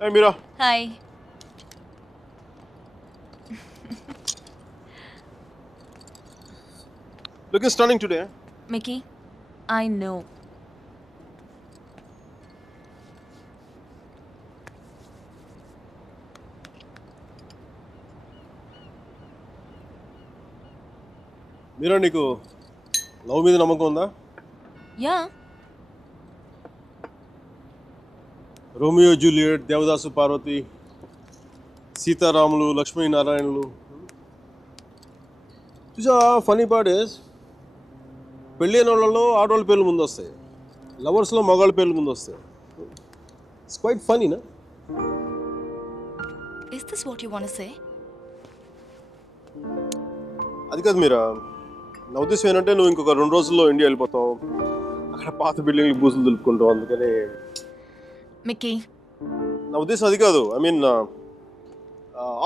Hey, Mira. Hi. Looking stunning today. Eh? Mickey, I know. మీరా నీకు love మీద నమ్మకం ఉందా? Yeah. Romeo Juliet, Devadasu Parvati, సీతారాములు, లక్ష్మీనారాయణులు. చూసా ఫనీ పార్ట్ ఇస్ పెళ్ళి అయిన వాళ్ళలో ఆడవాళ్ళ పేర్లు ముందు వస్తాయి, లవర్స్లో మగాళ్ళ పేర్లు ముందు వస్తాయి. ఇట్స్ క్వైట్ ఫనీనా? Is this what you want to say? అది కాదు మీరా, నా ఉద్దేశం ఏంటంటే నువ్వు ఇంకొక 2 రోజుల్లో ఇండియా వెళ్ళిపోతావు. అక్కడ పాత బిల్డింగ్లు బూజులు దులుపుకుంటావు. అందుకని Mickey, నా ఉద్దేశం అది కాదు. ఐ మీన్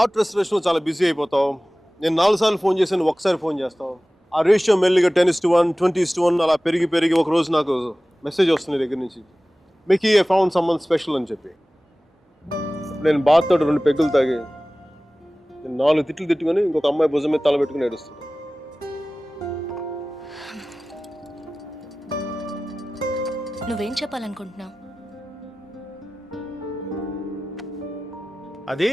ఆర్ట్ రెస్టరేషన్లో చాలా బిజీ అయిపోతావు. నేను 4 సార్లు ఫోన్ చేశాను, ఒకసారి ఫోన్ చేస్తావు. ఆ రేషియో మెల్లిగా 10:1, 20:1 అలా పెరిగి పెరిగి ఒక రోజు నాకు మెసేజ్ వస్తుంది దగ్గర నుంచి, Mickey I found someone special అని చెప్పి. నేను బాధతో 2 పెగ్గులు తాగి నేను 4 తిట్లు తిట్టుకొని ఇంకొక అమ్మాయి భుజం మీద తల పెట్టుకుని ఏడుస్తాను. నువ్వేం చెప్పాలనుకుంటున్నావు? అది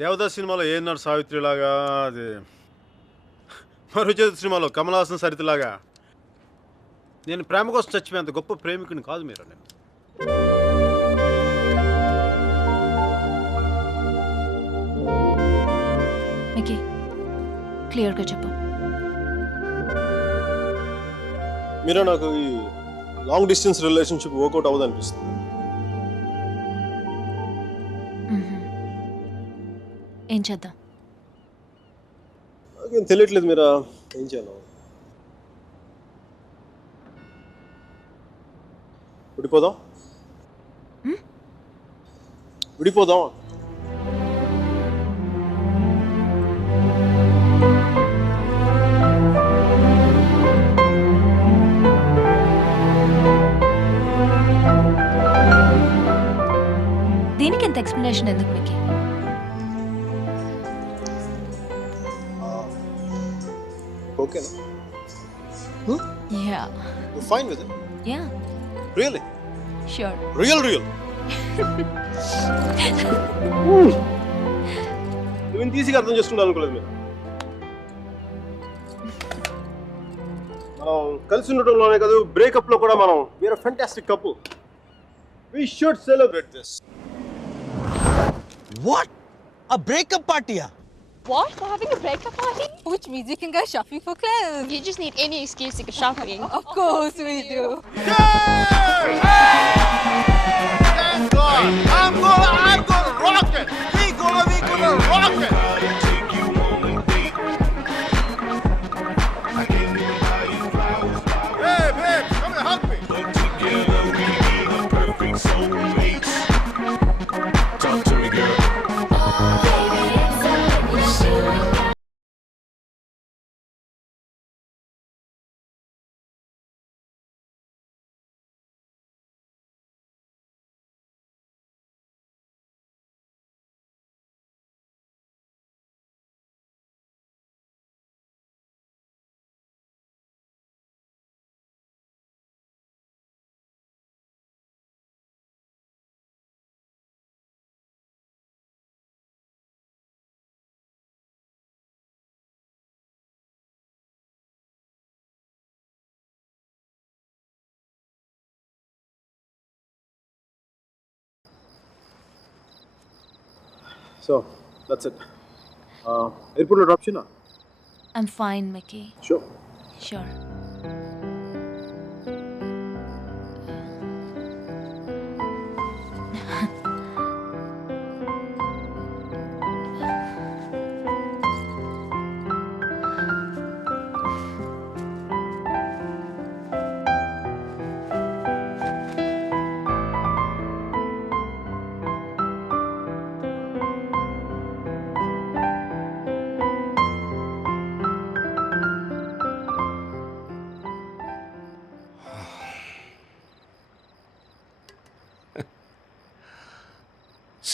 దేవదాస్ సినిమాలో ఏఎన్ఆర్ సావిత్రిలాగా, అది మరుచేతి సినిమాలో కమల్ హాసన్ సరితలాగా నేను ప్రేమ కోసం చచ్చిపోయేంత గొప్ప ప్రేమికుని కాదు మీరు. నేను మికీ, క్లియర్గా చెప్పు. మీరా నాకు ఈ లాంగ్ డిస్టెన్స్ రిలేషన్షిప్ వర్కౌట్ అవ్వదు అనిపిస్తుంది. ఏం చేద్దాం? నాకేం తెలియట్లేదు మీరా, ఏం చేయాలి? విడిపోదాం విడిపోదాం. దీనికి ఎంత ఎక్స్ప్లెనేషన్ ఎందుకు మికీ? ఓకేనా? Yeah, You're fine with it? Yeah, Really? Sure. Real. నువ్వు ఇంత ఈజీగా అర్థం చేసుకుంటావు అనుకోలేదు మీరు. మనం కలిసి ఉండటంలోనే కాదు, బ్రేకప్ లో కూడా మనం we are fantastic couple. We should celebrate this. What? A breakup party? What? We're having a breakup party? Which means you can go shopping for clothes. You just need any excuse to go shopping. Of course we do. Thank God! I'm gonna rock it! We gonna rock it! Hey, babe, come and hug me. So, that's it. Airport drop you na? I'm fine, Mickey. Sure. Sure.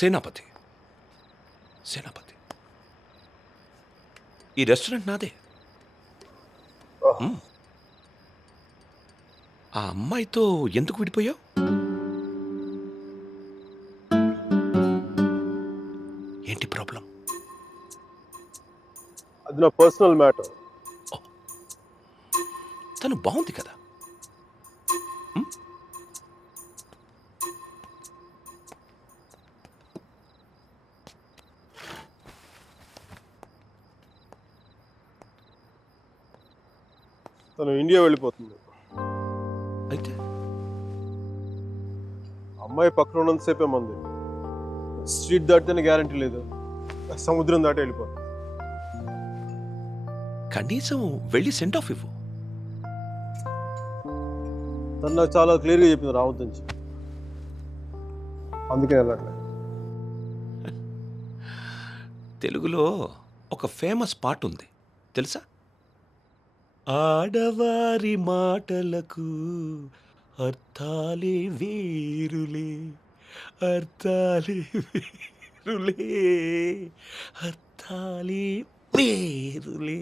సేనాపతి. సేనాపతి. ఈ restaurant నాదే. ఆ అమ్మాయితో ఎందుకు విడిపోయావు? ఏంటి problem? అది నా personal matter. తను బాగుంది కదా. తను ఇండియా వెళ్ళిపోతుంది. అయితే అమ్మాయి పక్కన ఉన్నంతసేపే మంది. స్ట్రీట్ దాటితేనే గ్యారంటీ లేదు, సముద్రం దాటి వెళ్ళిపోతుంది. కనీసం వెళ్ళి సెండ్ ఆఫ్ ఇవ్వు. తను నాకు చాలా క్లియర్గా చెప్పింది రావద్దు నుంచి. అందుకే వెళ్ళట్లేదు. తెలుగులో ఒక ఫేమస్ పాట ఉంది తెలుసా? ఆడవారి మాటలకు అర్థాలే వేరులే, అర్థాలే వేరులే, అర్థాలే వేరులే.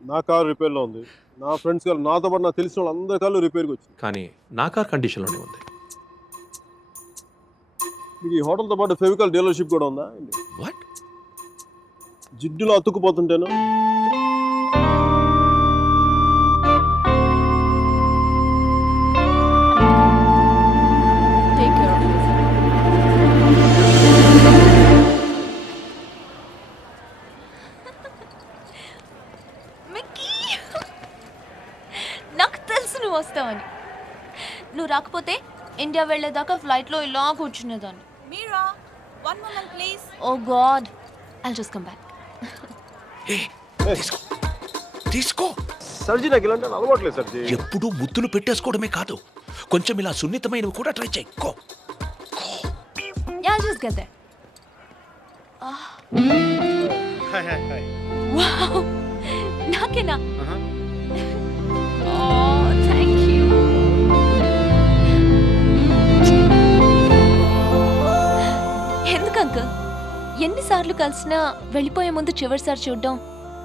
నా కారు రిపేర్లో ఉంది. నా ఫ్రెండ్స్ కారు, నాతో పాటు నాకు తెలిసిన వాళ్ళు అందరి కార్లు రిపేర్కి వచ్చింది. కానీ నా కార్ కండిషన్లోనే ఉంది. మీకు ఈ హోటల్తో పాటు ఫెవికాల్ డీలర్షిప్ కూడా ఉందా? వాట్? జిడ్డులో అతుక్కుపోతుంటేను. Take care of yourself. మిక్కీ, నాకు తెలుసు నువ్వు వస్తావని. నువ్వు రాకపోతే ఇండియా వెళ్ళేదాకా ఫ్లైట్లో ఇలా కూర్చునేదాన్ని. Mira, one moment, please. Oh God, I'll just come back. తీసుకో తీసుకో. సర్జీ నాకు ఇలాంటి అలవాట్లేదు సర్జీ. ఎప్పుడు ముద్దులు పెట్టేసుకోవడమే కాదు, కొంచెం ఇలా సున్నితమైనవి కూడా ట్రై చేయి. Go. Yeah, I'll just get there. Wow, నాకేనా? Oh, thank you. ఎందుకు అంకుల్ ఎన్నిసార్లు కలిసినా వెళ్ళిపోయే ముందు చివరిసారి చూడడం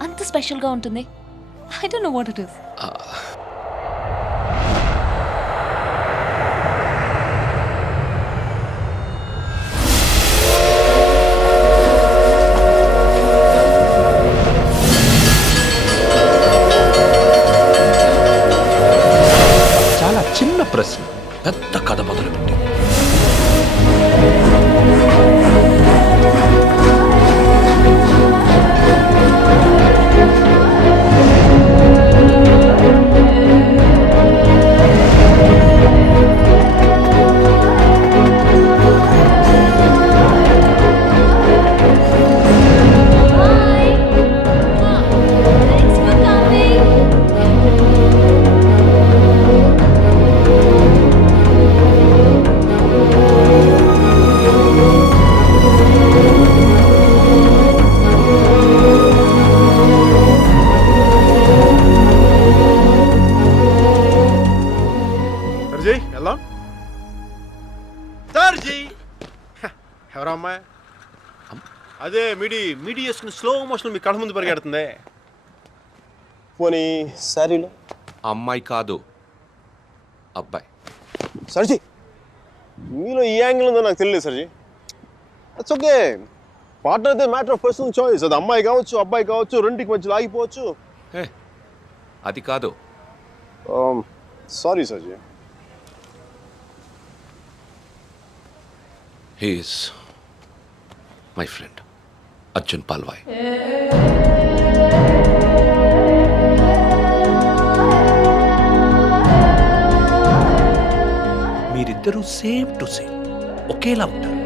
అంత స్పెషల్గా ఉంటుంది? I don't know what it is. చాలా చిన్న ప్రశ్న పెద్ద కథ మొదలుపెట్టి. సర్జీ వెళ్దాం. సర్జీ ఎవరా అమ్మాయి? అదే మీడి చేసుకుని స్లో మోషన్ మీ కళ్ళ ముందు పరిగెడుతుంది. పోనీ సారీలో అమ్మాయి కాదు అబ్బాయి. సర్జీ మీలో ఈ యాంగిల్ ఉందో నాకు తెలియదు సర్జీ. It's okay. పార్ట్నర్ అయితే మ్యాటర్ ఆఫ్ పర్సనల్ చాయిస్. అది అమ్మాయి కావచ్చు అబ్బాయి కావచ్చు, రెండింటికి మధ్యలో ఆగిపోవచ్చు. అది కాదు. Sorry సర్జీ. He is my friend, Arjun Palwai. మీరిద్దరూ సేమ్ టు సేమ్ ఒకేలా ఉంటారు.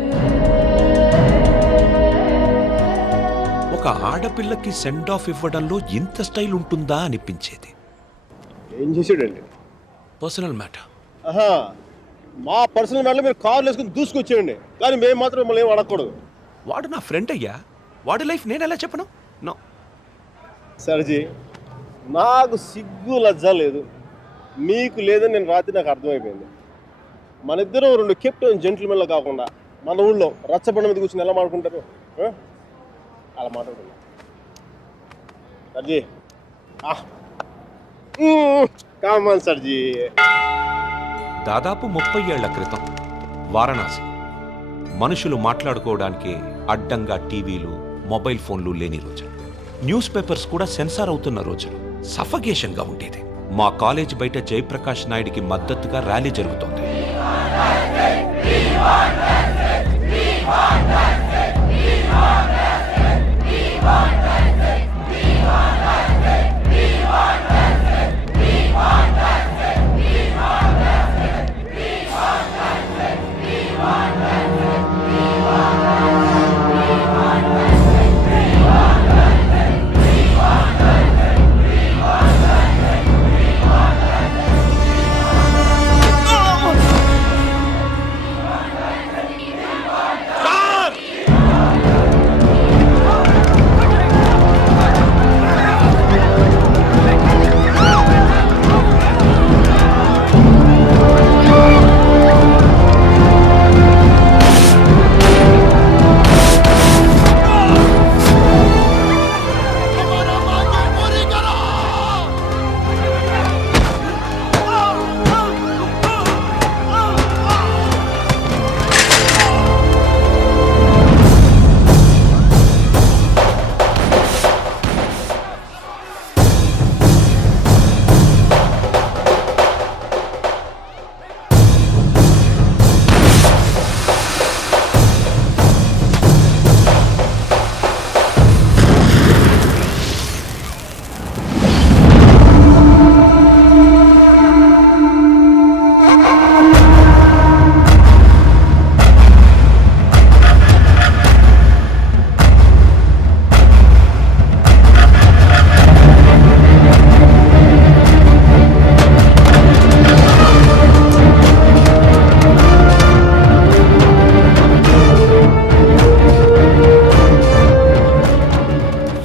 ఒక ఆడపిల్లకి సెండ్ ఆఫ్ ఇవ్వడంలో ఇంత స్టైల్ ఉంటుందా అనిపించేది. ఏం చేసాడండి? Personal matter. ఆహా, మా పర్సనల్ మ్యాటర్లో మీరు కార్లు వేసుకుని దూసుకొచ్చేయండి, కానీ మేము మాత్రం మిమ్మల్ని ఏం అడగకూడదు. వాడు నా ఫ్రెండ్ అయ్యా, వాడి లైఫ్ నేను ఎలా చెప్పను? నో సర్జీ, నాకు సిగ్గు లజ్జ లేదు, మీకు లేదని నేను రాత్రి నాకు అర్థమైపోయింది. మన ఇద్దరం రెండు కెప్టెన్ జెంటిల్మెన్లో కాకుండా మన ఊళ్ళో రచ్చబండ మీద కూర్చొని ఎలా మాట్లాడుకుంటారు అలా మాట్లాడుకున్నాం సర్జీ కామన్ సర్జీ. దాదాపు 30 ఏళ్ల క్రితం వారణాసి మనుషులు మాట్లాడుకోవడానికి అడ్డంగా టీవీలు మొబైల్ ఫోన్లు లేని రోజులు. న్యూస్ పేపర్స్ కూడా సెన్సార్ అవుతున్న రోజులు. సఫకేషన్గా ఉండేది. మా కాలేజ్ బయట జయప్రకాష్ నాయుడికి మద్దతుగా ర్యాలీ జరుగుతోంది.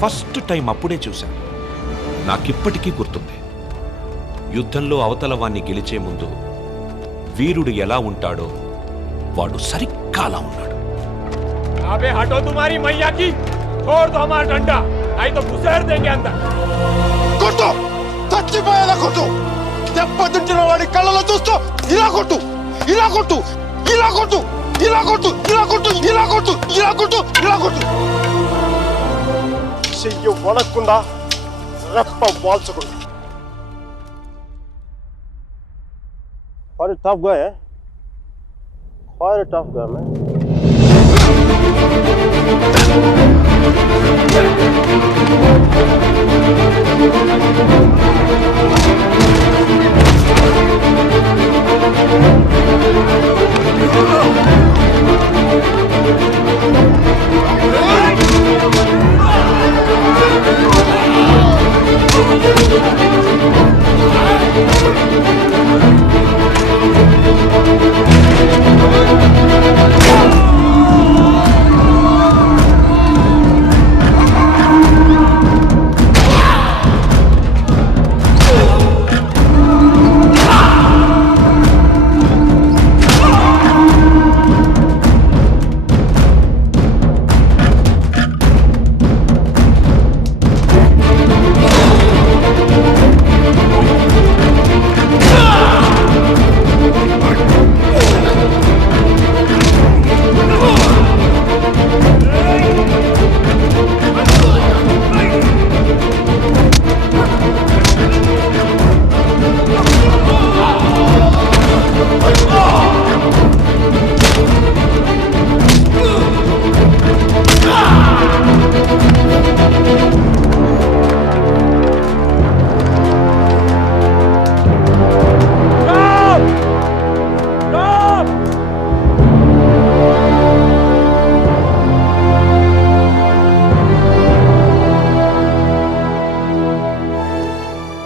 ఫస్ట్ టైం అప్పుడే చూశాను. నాకిప్పటికీ గుర్తుంది. యుద్ధంలో అవతల వాణ్ణి గెలిచే ముందు వీరుడు ఎలా ఉంటాడో వాడు సరిగ్గా అలా ఉన్నాడు. అబే హటో తుమారీ మయ్యా కి छोड़ दो हमारा डंडा नहीं तो घुसेड़ देंगे अंदर. కొట్టు చచ్చిపోయేలా కొట్టు. దెబ్బతింటున్న వాడి కళ్ళలో చూస్తూ ఇలా కొట్టు, ఇలా కొట్టు, ఇలా కొట్టు, ఇలా కొట్టు, ఇలా కొట్టు, ఇలా కొట్టు, ఇలా కొట్టు, ఇలా కొట్టు. చెయ్యి వణకుండా రెప్ప వాల్చకుండా. Quite a tough guy, eh? Quite a tough guy, man.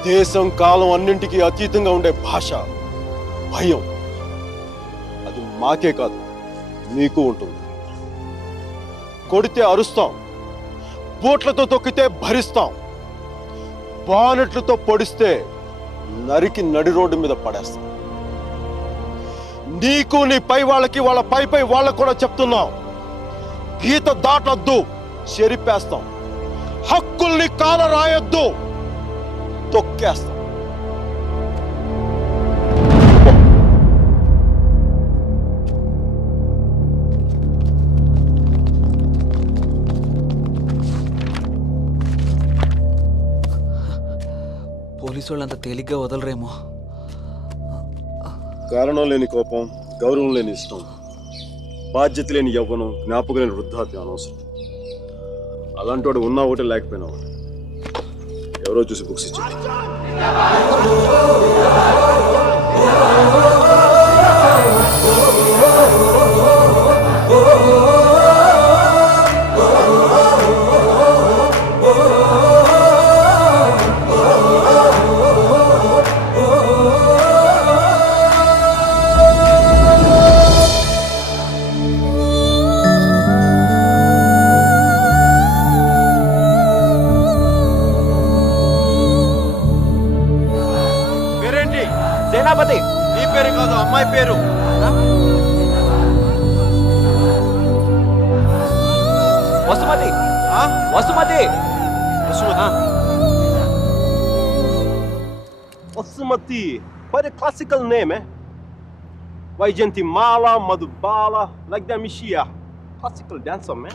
దేశం కాలం అన్నింటికీ అతీతంగా ఉండే భాష భయం. అది మాకే కాదు మీకు ఉంటుంది. కొడితే అరుస్తాం, బోట్లతో తొక్కితే భరిస్తాం, బానెట్లతో పొడిస్తే నరికి నడి రోడ్డు మీద పడేస్తాం. నీకు నీ పై వాళ్ళకి వాళ్ళ పై వాళ్ళకు కూడా చెప్తున్నాం, గీత దాటొద్దు, చెరిపేస్తాం. హక్కుల్ని కాల రాయొద్దు, తొక్కేస్తాం. పోలీసు వాళ్ళు అంత తేలిగ్గా వదలరేమో. కారణం లేని కోపం, గౌరవం లేని ఇష్టం, బాధ్యత లేని యవ్వనం, జ్ఞాపకం లేని వృద్ధాప్యం అనవసరం. అలాంటి వాడు ఉన్నా ఒకటి లేకపోయినా ఒకటి. ఎవరో చూసి బుక్స్ ఇచ్చాడు. పేరేంటి? సేనాపతి. నీ పేరు కాదు, అమ్మాయి పేరు. Vasumathi. Vasumathi. Osumati, quite a classical name, eh? Vaijantimala, Madhubala, like the Mishia. Classical dancer, man.